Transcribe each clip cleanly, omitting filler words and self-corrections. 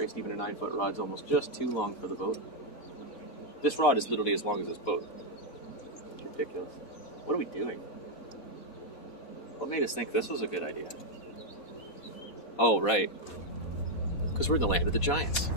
Christ, even a 9-foot rod's almost just too long for the boat. This rod is literally as long as this boat. It's ridiculous. What are we doing? What made us think this was a good idea? Oh, right. Because we're in the land of the giants.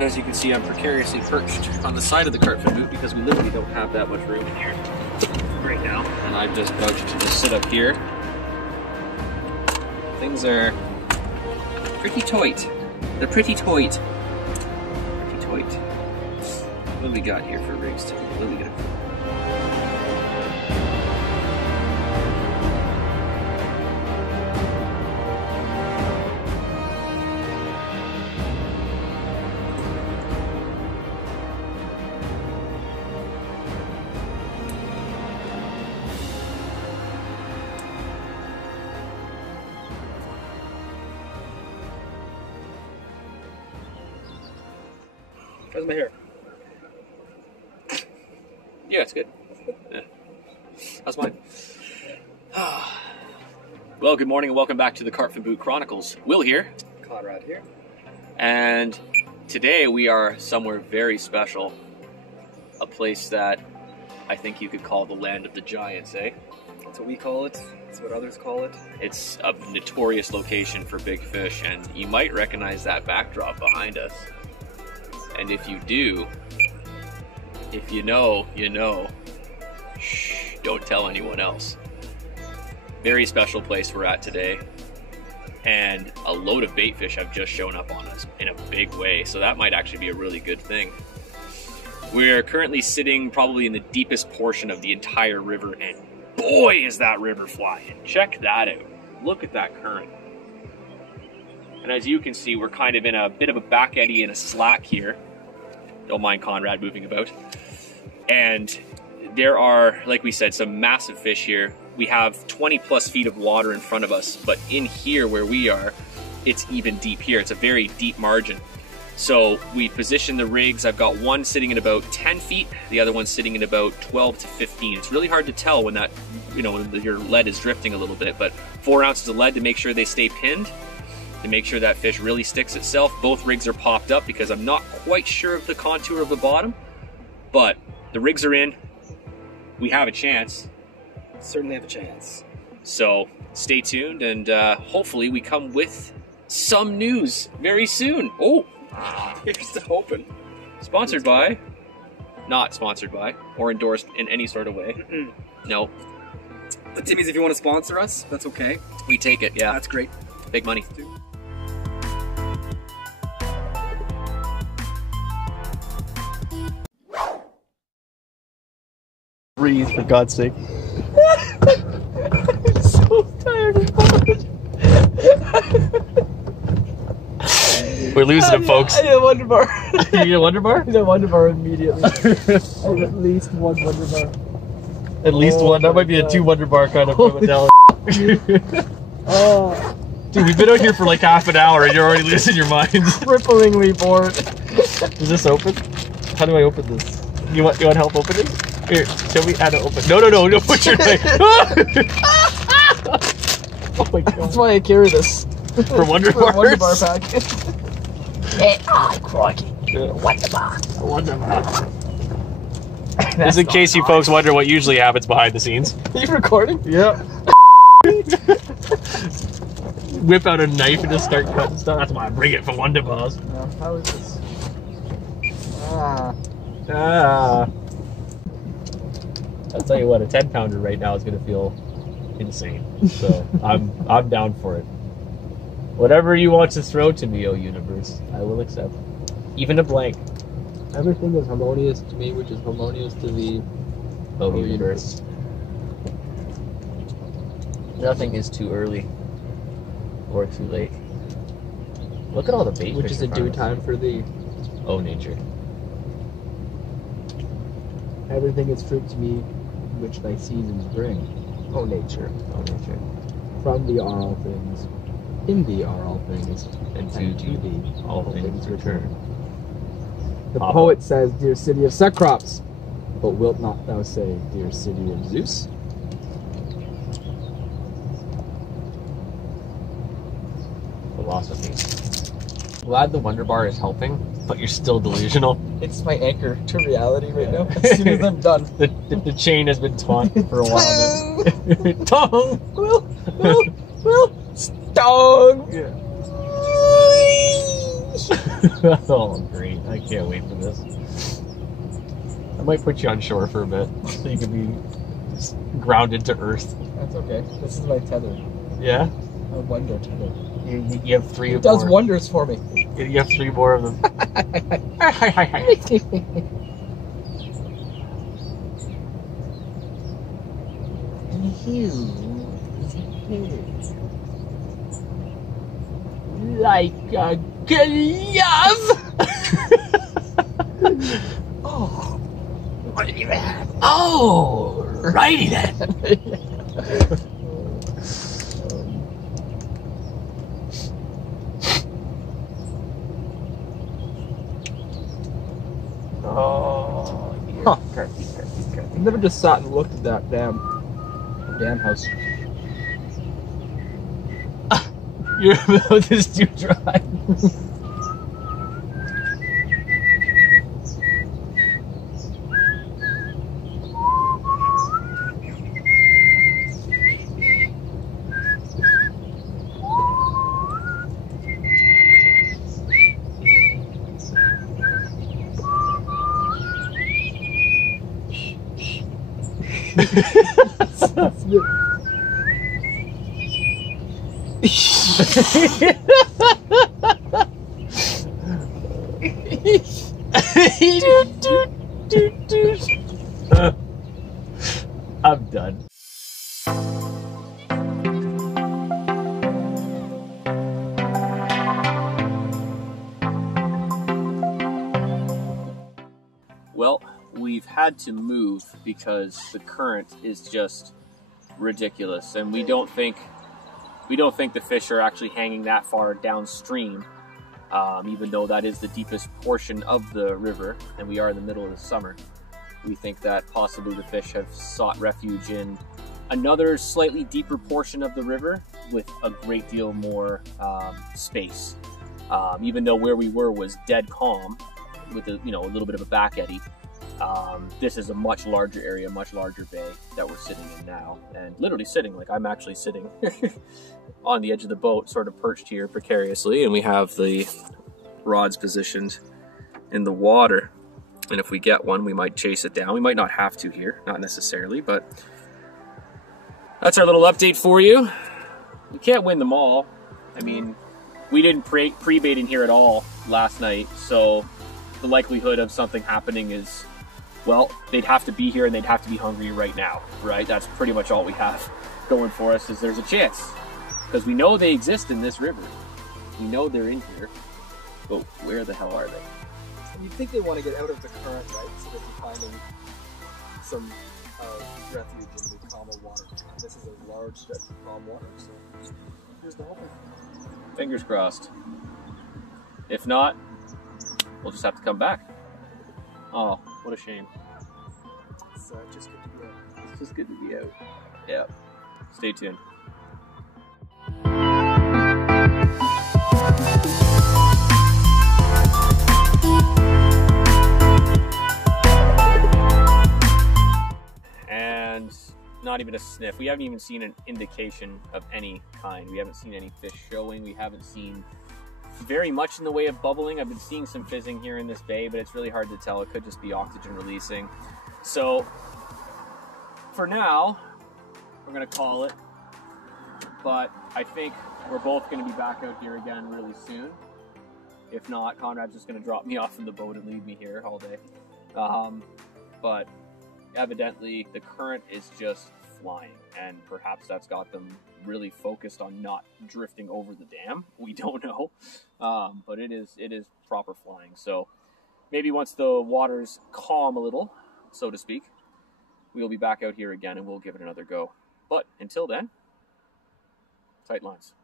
As you can see, I'm precariously perched on the side of the Karpfenboot because we literally don't have that much room in here right now. And I've just vouched to just sit up here. Things are pretty tight. They're pretty tight. Pretty tight. What do we got here for rigs today? What do we got? How's my hair? Yeah, it's good. Yeah. How's mine? Well, good morning and welcome back to the Karpfenboot Chronicles. Will here. Conrad here. And today we are somewhere very special. A place that I think you could call the land of the giants, eh? That's what we call it. That's what others call it. It's a notorious location for big fish, and you might recognize that backdrop behind us. And if you do, if you know, you know. Shh, don't tell anyone else. Very special place we're at today. And a load of bait fish have just shown up on us in a big way, so that might actually be a really good thing. We're currently sitting probably in the deepest portion of the entire river, and boy is that river flying. Check that out. Look at that current. And as you can see, we're kind of in a bit of a back eddy and a slack here. Don't mind Conrad moving about. And there are, like we said, some massive fish here. We have 20 plus feet of water in front of us, but in here where we are, it's even deep here. It's a very deep margin. So we position the rigs. I've got one sitting at about 10 feet, the other one sitting at about 12 to 15. It's really hard to tell when that, when your lead is drifting a little bit, but 4 ounces of lead to make sure they stay pinned, to make sure that fish really sticks itself. Both rigs are popped up because I'm not quite sure of the contour of the bottom, but the rigs are in. We have a chance. Certainly have a chance. So stay tuned, and hopefully we come with some news very soon. Oh, Here's the open. sponsored by, not sponsored by, or endorsed in any sort of way. No, But Timmy's, if you want to sponsor us, that's okay. we take it. Yeah, That's great. big money. Breathe, for God's sake. I'm so tired and bored. We're losing it, folks. I need a Wonder Bar. You need a Wonder Bar? I need a Wonder Bar immediately. I need at least one Wonder Bar. At least Oh one. That my might be a God. 2 Wonder Bar kind of mentality. Oh, Dude, we've been out here for like half an hour and you're already losing your mind. cripplingly bored. Is this open? How do I open this? You want help opening? Here, show me how to open. No, put your knife. Oh my God. That's why I carry this. For Wonder For a Wonder Bar Bars? pack. Crikey. Yeah. Wonder Bar. Wonder Bar. Just in case you folks wonder what usually happens behind the scenes. Are you recording? Yeah. Whip out a knife and just start cutting stuff. That's why I bring it for Wonder Bars. No, how is this? Ah. I'll tell you what, a 10-pounder right now is gonna feel insane. So I'm down for it. Whatever you want to throw to me, oh universe, I will accept. Even a blank. Everything is harmonious to me, which is harmonious to the Oh universe. Nothing is too early or too late. Look at all the bait. which fish is in a front due of us. time for the. Oh nature. Everything is fruit to me, which thy seasons bring. O nature, from thee are all things, in thee are all things, And to thee all things return. The Papa. poet says, dear city of Cecrops, but wilt not thou say, dear city of Zeus? Philosophy. Glad the Wonder Bar is helping, but you're still delusional. It's my anchor to reality right now. As soon as I'm done. The chain has been taut for a while now. Tongue! Stung! Yeah. Oh, great. I can't wait for this. I might put you on shore for a bit so you can be just grounded to earth. That's okay. This is my tether. Yeah? My wonder tether. You have three It of does more. wonders for me. You have three more of them. Like a glove! Oh. Oh, righty then. Oh, here. Huh. Karpy. I've never just sat and looked at that damn house. Your mouth is too dry. I'm done. Well, we've had to move because the current is just ridiculous, and we don't think the fish are actually hanging that far downstream, even though that is the deepest portion of the river, and we are in the middle of the summer. We think that possibly the fish have sought refuge in another slightly deeper portion of the river with a great deal more space. Even though where we were was dead calm with a little bit of a back eddy, this is a much larger area, much larger bay that we're sitting in now, and literally sitting, like I'm actually sitting on the edge of the boat, sort of perched here precariously, and we have the rods positioned in the water. And if we get one, we might chase it down. We might not have to here, not necessarily, but that's our little update for you. We can't win them all. I mean, we didn't pre-bait in here at all last night, so the likelihood of something happening is, well, they'd have to be here and they'd have to be hungry right now, right? That's pretty much all we have going for us, is there's a chance. Because we know they exist in this river. We know they're in here, but where the hell are they? You'd think they want to get out of the current, right? So they'd be finding some refuge in the calmer water. This is a large stretch of calm water, so here's the hoping. Fingers crossed. If not, we'll just have to come back. Oh, what a shame. It's just good to be out. It's just good to be out. Yeah. Stay tuned. And not even a sniff. We haven't even seen an indication of any kind. We haven't seen any fish showing. We haven't seen very much in the way of bubbling. I've been seeing some fizzing here in this bay, but it's really hard to tell. It could just be oxygen releasing. So for now, we're gonna call it, but I think we're both gonna be back out here again really soon. If not, Conrad's just gonna drop me off in the boat and leave me here all day. But evidently the current is just flying, and perhaps that's got them really focused on not drifting over the dam. We don't know, but it is proper flying. So maybe once the waters calm a little, so to speak, we'll be back out here again and we'll give it another go. But until then, tight lines.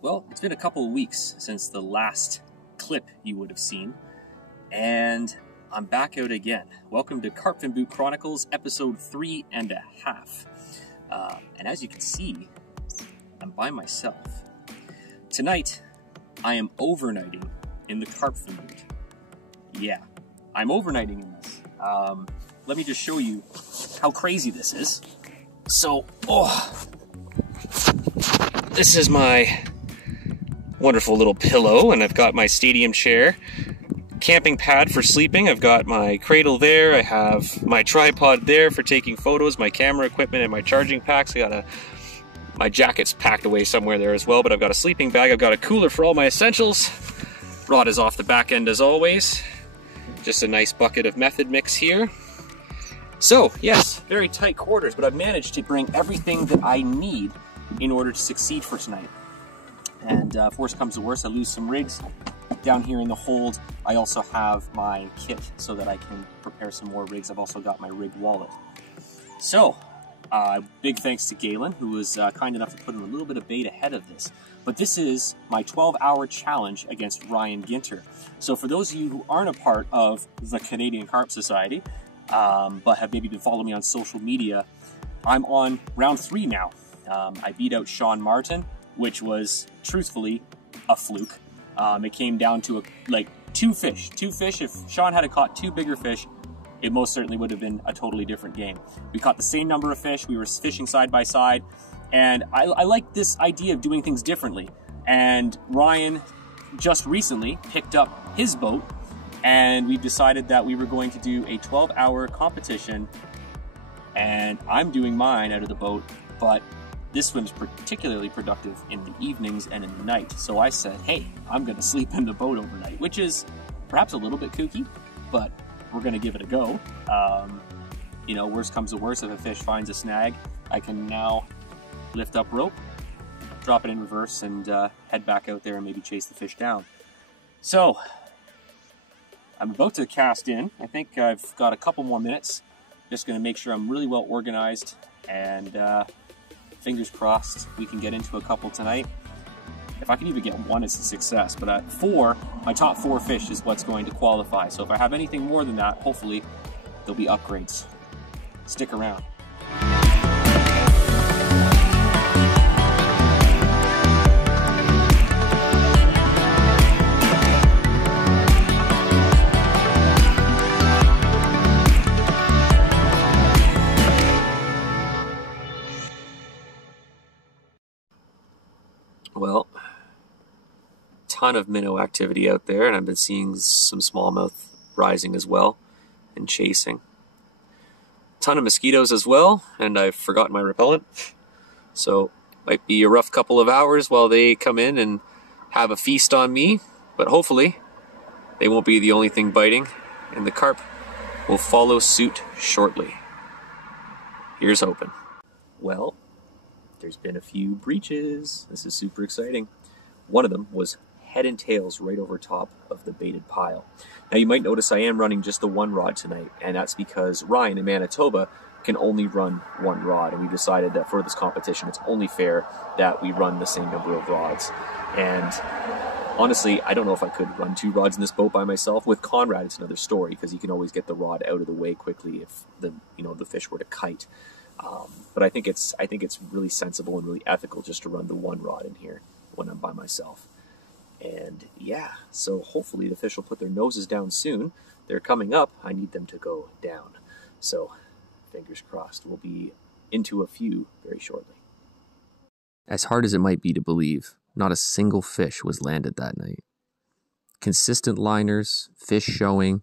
Well, it's been a couple of weeks since the last clip you would have seen, and I'm back out again. Welcome to Karpfenboot Chronicles, episode 3 and a half. And as you can see, I'm by myself. Tonight, I am overnighting in the Karpfenboot. Yeah, I'm overnighting in this. Let me just show you how crazy this is. So, this is my wonderful little pillow, and I've got my stadium chair, camping pad for sleeping. I've got my cradle there. I have my tripod there for taking photos, my camera equipment, and my charging packs. I got my jacket's packed away somewhere there as well, but I've got a sleeping bag. I've got a cooler for all my essentials. Rod is off the back end as always. Just a nice bucket of method mix here. So, yes, very tight quarters, but I've managed to bring everything that I need in order to succeed for tonight. And if worse comes to worse, I lose some rigs down here in the hold. I also have my kit so that I can prepare some more rigs. I've also got my rig wallet. So, big thanks to Galen, who was kind enough to put in a little bit of bait ahead of this. But this is my 12-hour challenge against Ryan Ginter. So for those of you who aren't a part of the Canadian Carp Society, but have maybe been following me on social media, I'm on round 3 now. I beat out Sean Martin, which was truthfully a fluke. It came down to two fish. If Sean had caught 2 bigger fish, it most certainly would have been a totally different game. We caught the same number of fish. We were fishing side by side. And I like this idea of doing things differently. And Ryan just recently picked up his boat, and we've decided that we were going to do a 12-hour competition. And I'm doing mine out of the boat, but this swim's particularly productive in the evenings and in the night. So I said, hey, I'm going to sleep in the boat overnight, which is perhaps a little bit kooky, but we're going to give it a go. You know, worst comes to worst, if a fish finds a snag, I can now lift up rope, drop it in reverse, and head back out there and maybe chase the fish down. So, I'm about to cast in. I think I've got a couple more minutes. Just going to make sure I'm really well organized, and fingers crossed we can get into a couple tonight. If I can even get one, it's a success. But at 4, my top 4 fish is what's going to qualify. So if I have anything more than that, hopefully there'll be upgrades. Stick around. Well, ton of minnow activity out there, and I've been seeing some smallmouth rising as well and chasing. Ton of mosquitoes as well, and I've forgotten my repellent. So might be a rough couple of hours while they come in and have a feast on me, but hopefully they won't be the only thing biting, and the carp will follow suit shortly. Here's hoping. Well, there's been a few breaches. This is super exciting. One of them was head and tails right over top of the baited pile. Now you might notice I am running just the 1 rod tonight, and that's because Ryan in Manitoba can only run 1 rod, and we decided that for this competition it's only fair that we run the same number of rods. And honestly, I don't know if I could run 2 rods in this boat by myself. With Conrad, it's another story, because he can always get the rod out of the way quickly if the fish were to kite. But I think it's really sensible and really ethical just to run the 1 rod in here when I'm by myself. And yeah, so hopefully the fish will put their noses down soon. They're coming up. I need them to go down. So fingers crossed, we'll be into a few very shortly. As hard as it might be to believe, not a single fish was landed that night. Consistent liners, fish showing,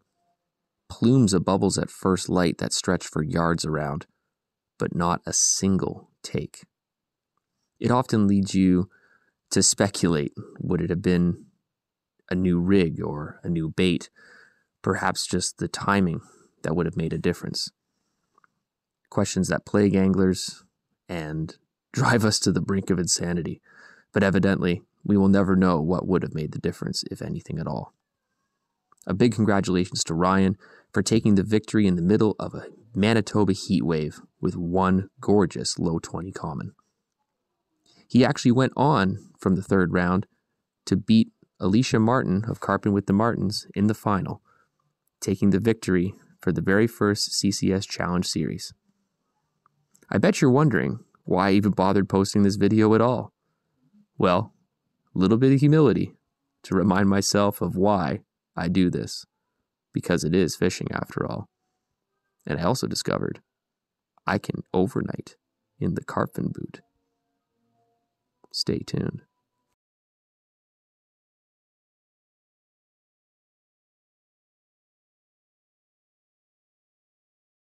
plumes of bubbles at first light that stretched for yards around, but not a single take. It often leads you to speculate, would it have been a new rig or a new bait, perhaps just the timing that would have made a difference. Questions that plague anglers and drive us to the brink of insanity. But evidently, we will never know what would have made the difference, if anything at all. A big congratulations to Ryan for taking the victory in the middle of a Manitoba heat wave with one gorgeous low 20 common. He actually went on from the third round to beat Alicia Martin of Carping with the Martins in the final, taking the victory for the very first CCS Challenge Series. I bet you're wondering why I even bothered posting this video at all. Well, a little bit of humility to remind myself of why I do this, because it is fishing after all. And I also discovered I can overnight in the Karpfenboot. Stay tuned.